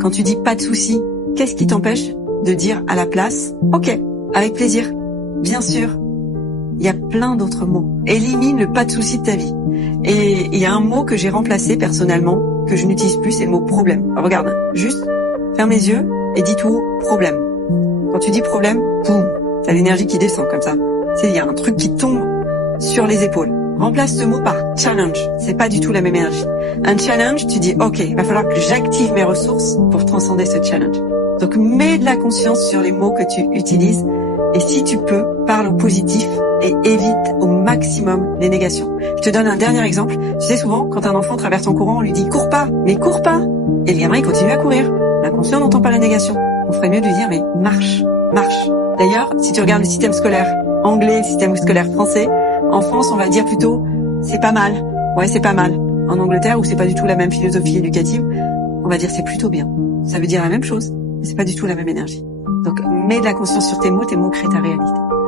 Quand tu dis pas de souci, qu'est-ce qui t'empêche de dire à la place, ok, avec plaisir, bien sûr. Il y a plein d'autres mots. Élimine le pas de souci de ta vie. Et il y a un mot que j'ai remplacé personnellement, que je n'utilise plus, c'est le mot problème. Alors, regarde, juste ferme les yeux et dis tout haut problème. Quand tu dis problème, boum, t'as l'énergie qui descend comme ça. Il y a un truc qui tombe sur les épaules. Remplace ce mot par challenge. C'est pas du tout la même énergie. Un challenge, tu dis ok, il va falloir que j'active mes ressources pour transcender ce challenge. Donc mets de la conscience sur les mots que tu utilises et si tu peux, parle au positif et évite au maximum les négations. Je te donne un dernier exemple. Tu sais, souvent, quand un enfant traverse en courant, on lui dit cours pas, mais cours pas. Et le gamin, il continue à courir. L'inconscient n'entend pas la négation. On ferait mieux de lui dire mais marche, marche. D'ailleurs, si tu regardes le système scolaire anglais, le système scolaire français, en France, on va dire plutôt c'est pas mal. Ouais, c'est pas mal. En Angleterre, où c'est pas du tout la même philosophie éducative, on va dire c'est plutôt bien. Ça veut dire la même chose, mais c'est pas du tout la même énergie. Donc, mets de la conscience sur tes mots créent ta réalité.